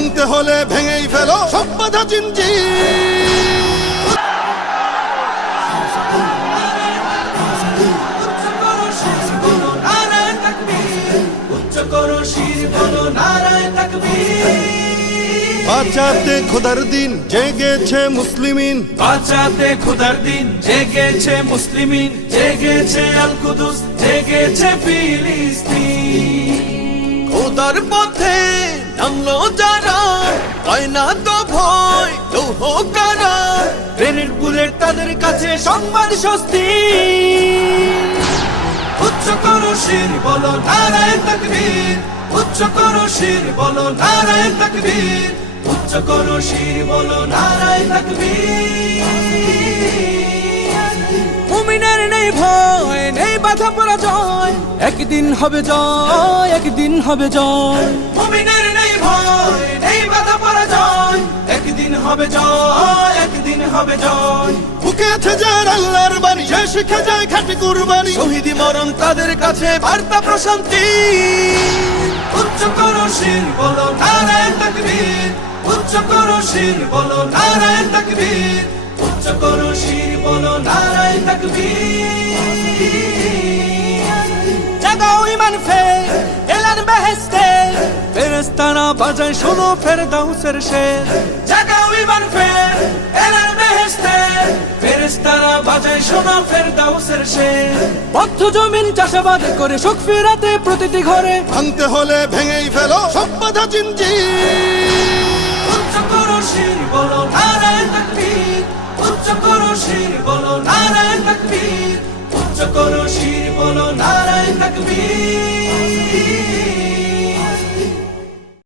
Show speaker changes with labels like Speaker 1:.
Speaker 1: ভাঙতে হলে ভেঙেই ফেলো সব বাধা চিনজি বাঁচাতে খোদার দিন জেগেছে মুসলিমিন।
Speaker 2: বাঁচাতে খুদার দিন জেগেছে মুসলিমিন জেগেছে আল কুদুস জেগেছে ফিলিস্তিন।
Speaker 3: খোদার পথে নামলো যারা হয় না তো ভয় লৌহ কারা।
Speaker 2: গ্রেনেড বুলেট তাদের কাছে সংবাদ স্বস্তি। উচ্চ করো শির বলো নারায়ণ তাকবীর, উচ্চ করো শির বলো নারায়ণ তাকবীর, উচ্চ করো শির বলো নারায়ণ তাকবীর। মুমিনের নেই ভয় বাধা পরাজয় একদিন হবে জয় একদিন হবে জয়। মুমিনের নেই ভয় নেই বাধা পরাজয় একদিন হবে জয় একদিন হবে জয়।
Speaker 1: বুকে আছে যার আল্লাহর বাণী সে শিখে যায় খাটি কুরবানি।
Speaker 3: শহীদি মরণ তাদের কাছে বার্তা প্রশান্তি।
Speaker 2: উচ্চ করো শির বলো নারায়ণ তাকবীর। উচ্চ করো শির বলো নারায়ণ তাকবীর। উচ্চ করো শির বলো নারায়ণ তাকবীর। ফেরেস্তারা বাজায় শোনো ফেরদাউসের শের। জাগাও ইমান ফে এলান বেহেস্তে ফেরেস্তারা বাজায় শোনো ফেরদাউসের শের। বদ্ধ জমিন চাষাবাদ করে সুখ ফেরাতে প্রতিটি ঘরে।
Speaker 1: ভাঙতে হলে ভেঙেই ফেলো সব বাধা চিনজি
Speaker 2: উচ্চ করো শির বলো নারায়ণ তাকবীর। উচ্চ করো শির বলো নারায়ণ তাকবীর। উচ্চ করো শির বলো নারায়ণ তাকবীর।